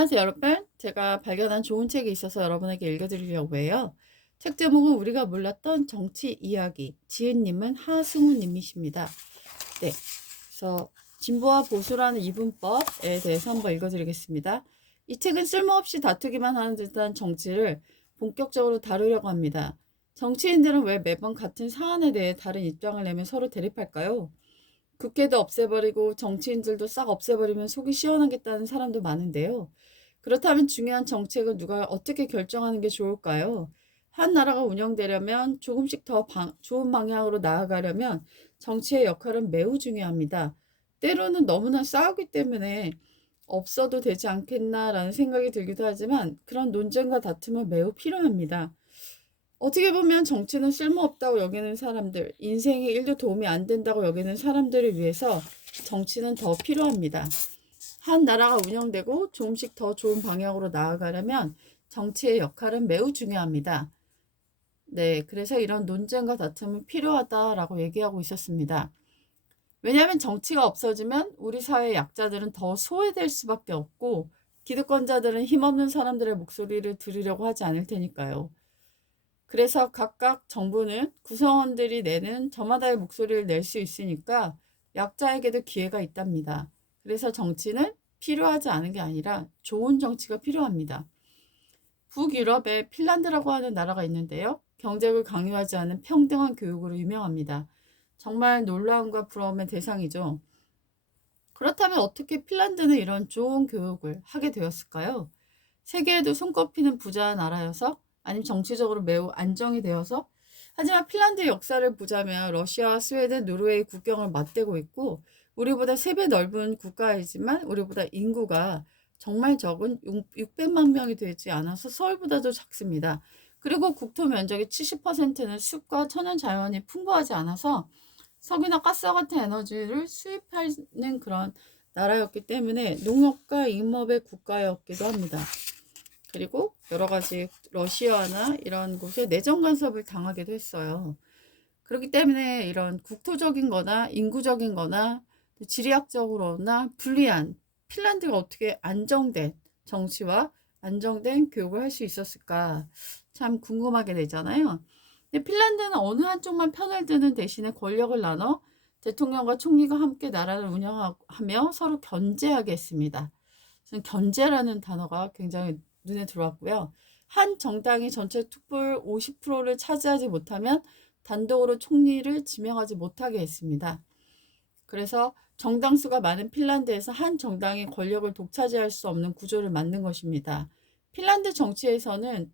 안녕하세요, 여러분. 제가 발견한 좋은 책이 있어서 여러분에게 읽어드리려고 해요. 책 제목은 우리가 몰랐던 정치 이야기. 지은님은 하승우님이십니다. 네. 그래서 진보와 보수라는 이분법에 대해서 한번 읽어드리겠습니다. 이 책은 쓸모없이 다투기만 하는 듯한 정치를 본격적으로 다루려고 합니다. 정치인들은 왜 매번 같은 사안에 대해 다른 입장을 내면 서로 대립할까요? 국회도 없애버리고 정치인들도 싹 없애버리면 속이 시원하겠다는 사람도 많은데요. 그렇다면 중요한 정책은 누가 어떻게 결정하는 게 좋을까요? 한 나라가 운영되려면 조금씩 더 좋은 방향으로 나아가려면 정치의 역할은 매우 중요합니다. 때로는 너무나 싸우기 때문에 없어도 되지 않겠나라는 생각이 들기도 하지만 그런 논쟁과 다툼은 매우 필요합니다. 어떻게 보면 정치는 쓸모없다고 여기는 사람들, 인생에 일도 도움이 안 된다고 여기는 사람들을 위해서 정치는 더 필요합니다. 한 나라가 운영되고 조금씩 더 좋은 방향으로 나아가려면 정치의 역할은 매우 중요합니다. 네, 그래서 이런 논쟁과 다툼은 필요하다라고 얘기하고 있었습니다. 왜냐하면 정치가 없어지면 우리 사회의 약자들은 더 소외될 수밖에 없고 기득권자들은 힘없는 사람들의 목소리를 들으려고 하지 않을 테니까요. 그래서 각각 정부는 구성원들이 내는 저마다의 목소리를 낼 수 있으니까 약자에게도 기회가 있답니다. 그래서 정치는 필요하지 않은 게 아니라 좋은 정치가 필요합니다. 북유럽에 핀란드라고 하는 나라가 있는데요. 경제를 강요하지 않은 평등한 교육으로 유명합니다. 정말 놀라움과 부러움의 대상이죠. 그렇다면 어떻게 핀란드는 이런 좋은 교육을 하게 되었을까요? 세계에도 손꼽히는 부자 나라여서 아니면 정치적으로 매우 안정이 되어서 하지만 핀란드의 역사를 보자면 러시아와 스웨덴, 노르웨이 국경을 맞대고 있고 우리보다 3배 넓은 국가이지만 우리보다 인구가 정말 적은 600만 명이 되지 않아서 서울보다도 작습니다. 그리고 국토 면적의 70%는 숲과 천연 자연이 풍부하지 않아서 석유나 가스와 같은 에너지를 수입하는 그런 나라였기 때문에 농업과 임업의 국가였기도 합니다. 그리고 여러 가지 러시아나 이런 곳에 내정 간섭을 당하기도 했어요. 그렇기 때문에 이런 국토적인 거나 인구적인 거나 지리학적으로나 불리한 핀란드가 어떻게 안정된 정치와 안정된 교육을 할 수 있었을까 참 궁금하게 되잖아요. 근데 핀란드는 어느 한쪽만 편을 드는 대신에 권력을 나눠 대통령과 총리가 함께 나라를 운영하며 서로 견제하게 했습니다. 저는 견제라는 단어가 굉장히 눈에 들어왔고요. 한 정당이 전체 투표율 50%를 차지하지 못하면 단독으로 총리를 지명하지 못하게 했습니다. 그래서 정당수가 많은 핀란드에서 한 정당이 권력을 독차지할 수 없는 구조를 만든 것입니다. 핀란드 정치에서는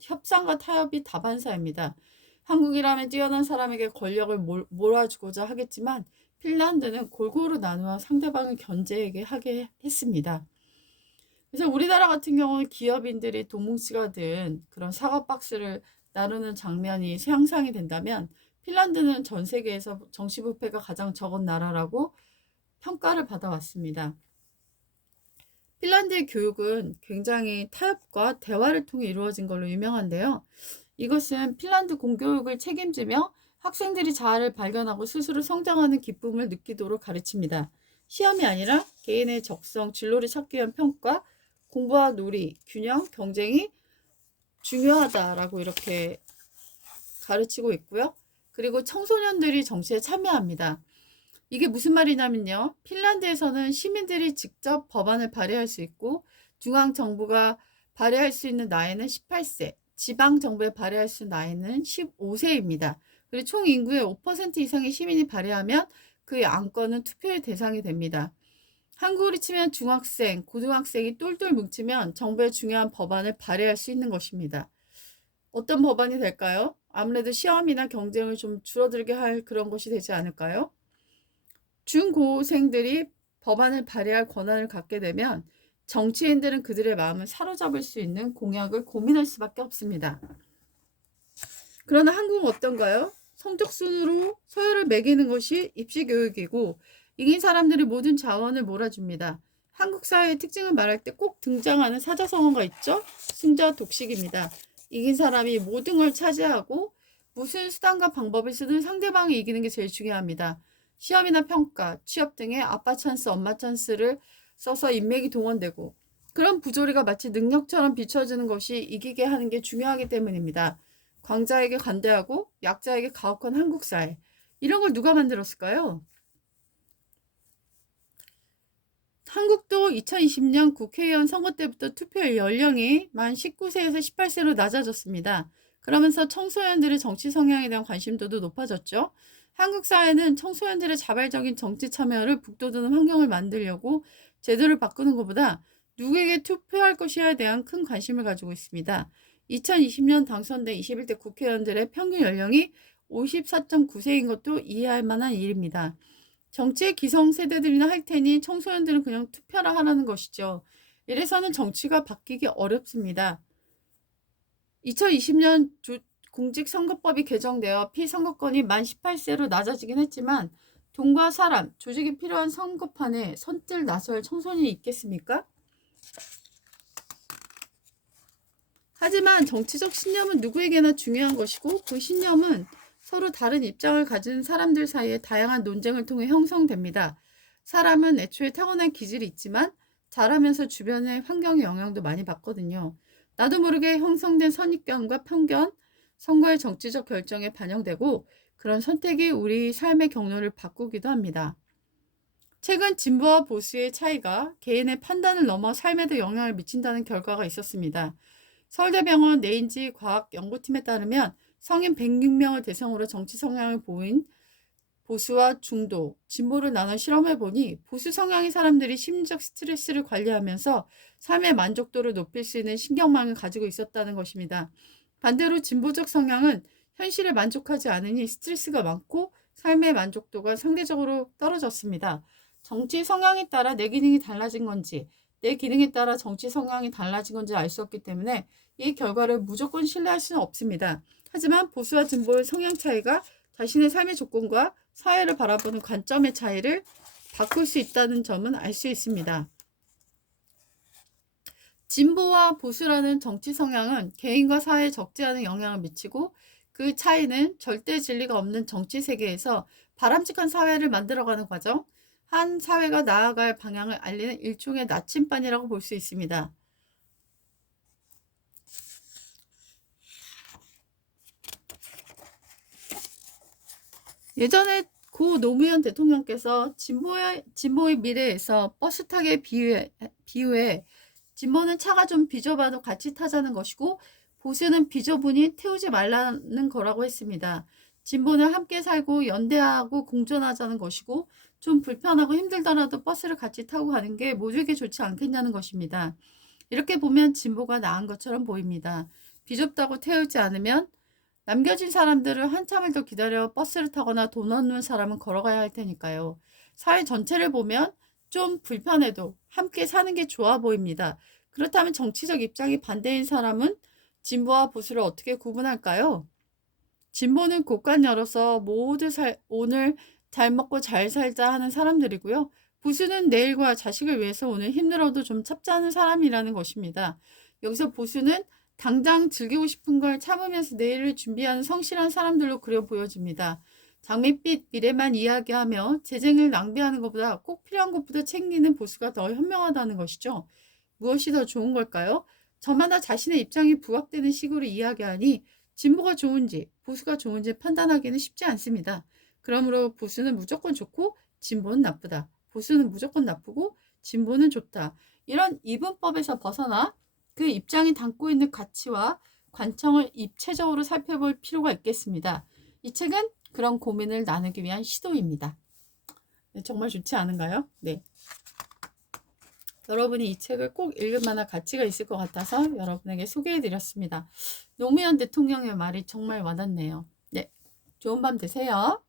협상과 타협이 다반사입니다. 한국이라면 뛰어난 사람에게 권력을 몰아주고자 하겠지만 핀란드는 골고루 나누어 상대방을 견제하게 하게 했습니다. 그래서 우리나라 같은 경우는 기업인들이 돈뭉치가 든 그런 사과 박스를 나누는 장면이 상상이 된다면 핀란드는 전 세계에서 정치부패가 가장 적은 나라라고 평가를 받아왔습니다. 핀란드의 교육은 굉장히 타협과 대화를 통해 이루어진 걸로 유명한데요. 이것은 핀란드 공교육을 책임지며 학생들이 자아를 발견하고 스스로 성장하는 기쁨을 느끼도록 가르칩니다. 시험이 아니라 개인의 적성, 진로를 찾기 위한 평가, 공부와 놀이, 균형, 경쟁이 중요하다라고 이렇게 가르치고 있고요. 그리고 청소년들이 정치에 참여합니다. 이게 무슨 말이냐면요. 핀란드에서는 시민들이 직접 법안을 발의할 수 있고 중앙정부가 발의할 수 있는 나이는 18세, 지방정부에 발의할 수 있는 나이는 15세입니다. 그리고 총 인구의 5% 이상의 시민이 발의하면 그의 안건은 투표의 대상이 됩니다. 한국으로 치면 중학생, 고등학생이 똘똘 뭉치면 정부의 중요한 법안을 발의할 수 있는 것입니다. 어떤 법안이 될까요? 아무래도 시험이나 경쟁을 좀 줄어들게 할 그런 것이 되지 않을까요? 중고생들이 법안을 발의할 권한을 갖게 되면 정치인들은 그들의 마음을 사로잡을 수 있는 공약을 고민할 수밖에 없습니다. 그러나 한국은 어떤가요? 성적순으로 서열을 매기는 것이 입시교육이고 이긴 사람들이 모든 자원을 몰아줍니다. 한국 사회의 특징을 말할 때 꼭 등장하는 사자성어가 있죠? 승자 독식입니다. 이긴 사람이 모든 걸 차지하고 무슨 수단과 방법을 쓰든 상대방이 이기는 게 제일 중요합니다. 시험이나 평가, 취업 등의 아빠 찬스, 엄마 찬스를 써서 인맥이 동원되고 그런 부조리가 마치 능력처럼 비춰지는 것이 이기게 하는 게 중요하기 때문입니다. 광자에게 간대하고 약자에게 가혹한 한국 사회. 이런 걸 누가 만들었을까요? 한국도 2020년 국회의원 선거 때부터 투표 연령이 만 19세에서 18세로 낮아졌습니다. 그러면서 청소년들의 정치 성향에 대한 관심도도 높아졌죠. 한국 사회는 청소년들의 자발적인 정치 참여를 북돋우는 환경을 만들려고 제도를 바꾸는 것보다 누구에게 투표할 것이냐에 대한 큰 관심을 가지고 있습니다. 2020년 당선된 21대 국회의원들의 평균 연령이 54.9세인 것도 이해할 만한 일입니다. 정치의 기성세대들이나 할 테니 청소년들은 그냥 투표라 하라는 것이죠. 이래서는 정치가 바뀌기 어렵습니다. 2020년 공직선거법이 개정되어 피선거권이 만 18세로 낮아지긴 했지만 돈과 사람, 조직이 필요한 선거판에 선뜻 나설 청소년이 있겠습니까? 하지만 정치적 신념은 누구에게나 중요한 것이고 그 신념은 서로 다른 입장을 가진 사람들 사이에 다양한 논쟁을 통해 형성됩니다. 사람은 애초에 타고난 기질이 있지만 자라면서 주변의 환경의 영향도 많이 받거든요. 나도 모르게 형성된 선입견과 편견, 선거의 정치적 결정에 반영되고 그런 선택이 우리 삶의 경로를 바꾸기도 합니다. 최근 진보와 보수의 차이가 개인의 판단을 넘어 삶에도 영향을 미친다는 결과가 있었습니다. 서울대병원 네인지 과학연구팀에 따르면 성인 106명을 대상으로 정치 성향을 보인 보수와 중도, 진보를 나눠 실험해보니 보수 성향의 사람들이 심리적 스트레스를 관리하면서 삶의 만족도를 높일 수 있는 신경망을 가지고 있었다는 것입니다. 반대로 진보적 성향은 현실에 만족하지 않으니 스트레스가 많고 삶의 만족도가 상대적으로 떨어졌습니다. 정치 성향에 따라 내 기능이 달라진 건지 내 기능에 따라 정치 성향이 달라진 건지 알 수 없기 때문에 이 결과를 무조건 신뢰할 수는 없습니다. 하지만 보수와 진보의 성향 차이가 자신의 삶의 조건과 사회를 바라보는 관점의 차이를 바꿀 수 있다는 점은 알 수 있습니다. 진보와 보수라는 정치 성향은 개인과 사회에 적지 않은 영향을 미치고 그 차이는 절대 진리가 없는 정치 세계에서 바람직한 사회를 만들어가는 과정, 한 사회가 나아갈 방향을 알리는 일종의 나침반이라고 볼 수 있습니다. 예전에 고 노무현 대통령께서 진보의 미래에서 버스 타기에 비유해 진보는 차가 좀 비좁아도 같이 타자는 것이고 보수는 비좁으니 태우지 말라는 거라고 했습니다. 진보는 함께 살고 연대하고 공존하자는 것이고 좀 불편하고 힘들더라도 버스를 같이 타고 가는 게 모두에게 좋지 않겠냐는 것입니다. 이렇게 보면 진보가 나은 것처럼 보입니다. 비좁다고 태우지 않으면 남겨진 사람들은 한참을 더 기다려 버스를 타거나 돈 없는 사람은 걸어가야 할 테니까요. 사회 전체를 보면 좀 불편해도 함께 사는 게 좋아 보입니다. 그렇다면 정치적 입장이 반대인 사람은 진보와 보수를 어떻게 구분할까요? 진보는 곳간 열어서 모두 오늘 잘 먹고 잘 살자 하는 사람들이고요. 보수는 내일과 자식을 위해서 오늘 힘들어도 좀 참자는 사람이라는 것입니다. 여기서 보수는 당장 즐기고 싶은 걸 참으면서 내일을 준비하는 성실한 사람들로 그려 보여집니다. 장밋빛 미래만 이야기하며 재생을 낭비하는 것보다 꼭 필요한 것보다 챙기는 보수가 더 현명하다는 것이죠. 무엇이 더 좋은 걸까요? 저마다 자신의 입장이 부각되는 식으로 이야기하니 진보가 좋은지 보수가 좋은지 판단하기는 쉽지 않습니다. 그러므로 보수는 무조건 좋고 진보는 나쁘다. 보수는 무조건 나쁘고 진보는 좋다. 이런 이분법에서 벗어나 그 입장이 담고 있는 가치와 관청을 입체적으로 살펴볼 필요가 있겠습니다. 이 책은 그런 고민을 나누기 위한 시도입니다. 네, 정말 좋지 않은가요? 네. 여러분이 이 책을 꼭 읽을 만한 가치가 있을 것 같아서 여러분에게 소개해드렸습니다. 노무현 대통령의 말이 정말 와닿네요. 네, 좋은 밤 되세요.